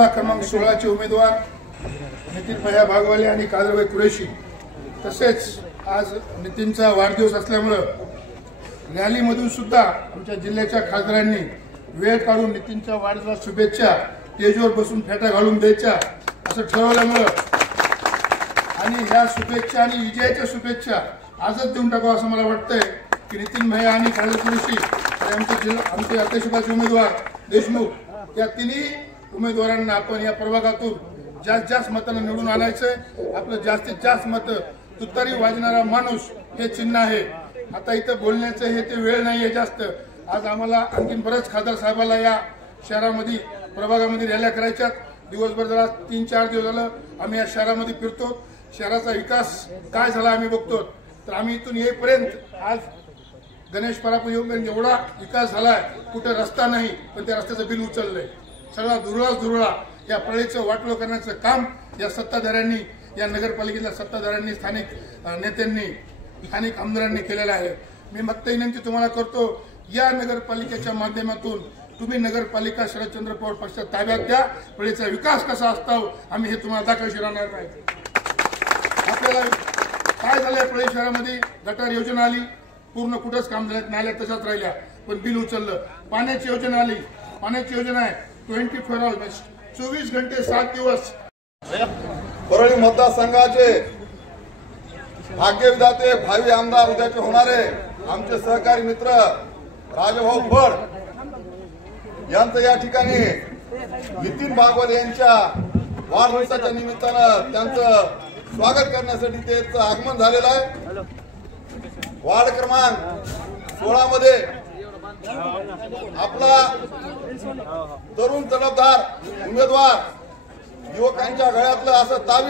प्रभाग क्रमांक 16 चे उमेदवार नितीन भैया भागवाले आणि कादरभाई कुरेशी, तसेच आज नितीनचा वाढदिवस असल्यामुळे रॅलीमधून सुद्धा आमच्या जिल्ह्याच्या खासदारांनी वेळ काढून नितीनच्या वाढदिवसाला शुभेच्छा स्टेजवर बसून फेटा घालून द्यायच्या असं ठरवल्यामुळे आणि या शुभेच्छा आणि विजयाच्या शुभेच्छा आजच देऊन टाकावं असं मला वाटतंय की नितीन भैया आणि कादरभाई कुरेशी आमचे अध्यक्षपदाचे उमेदवार देशमुख या तिन्ही उमेदवारांना आपण या प्रभागातून जास्त मतांना निवडून आणायचंय। आपलं जास्तीत जास्त मत तुतारी वाजणारा माणूस हे चिन्ह आहे। आता इथं बोलण्याचं हे ते वेळ नाहीये जास्त। आज आम्हाला आणखीन बरेच खासदार साहेबाला या शहरामध्ये प्रभागामध्ये रॅल्या करायच्यात। दिवसभर जरा 3-4 दिवस झालं आम्ही या शहरामध्ये फिरतो, शहराचा विकास काय झाला आम्ही बघतो। तर आम्ही इथून येईपर्यंत आज गणेश परापूर येऊन एवढा विकास झालाय, कुठे रस्ता नाही पण त्या रस्त्याचं बिल उचललंय। सगळा धुरळा या प्रळीचं वाटोळं करण्याचं काम या सत्ताधाऱ्यांनी, या नगरपालिकेच्या सत्ताधाऱ्यांनी, स्थानिक नेत्यांनी, स्थानिक आमदारांनी केलेलं आहे। मी फक्त विनंती तुम्हाला करतो, या नगरपालिकेच्या माध्यमातून तुम्ही नगरपालिका शरदचंद्र पवार पक्षाच्या ताब्यात द्या। प्रळीचा विकास कसा असतो आम्ही हे तुम्हाला दाखवशील राहणार नाही। आपल्याला काय झालंय, प्रळी शहरामध्ये गटार योजना आली, पूर्ण कुठंच काम झालं, नाल्या तशाच राहिल्या, पण बिल उचललं। पाण्याची योजना आली, पाण्याची योजना आहे 24 आवर्स 24 घंटे 7 दिवस। परळी मतदारसंघाचे भाग्यविधाते भावी आमदार उद्याचे होणारे आमचे सहकारी मित्र राजभाऊ फड यांचं या ठिकाणी नितीन भागवले यांच्या वाढदिवसाच्या निमित्तानं त्यांचं स्वागत करण्यासाठी त्यांचं आगमन झालेलं आहे। वार्ड क्रमांक 16 मध्ये आपला तरुण तडफदार उमेदवार युवकांच्या गळ्यातलं असं तावीज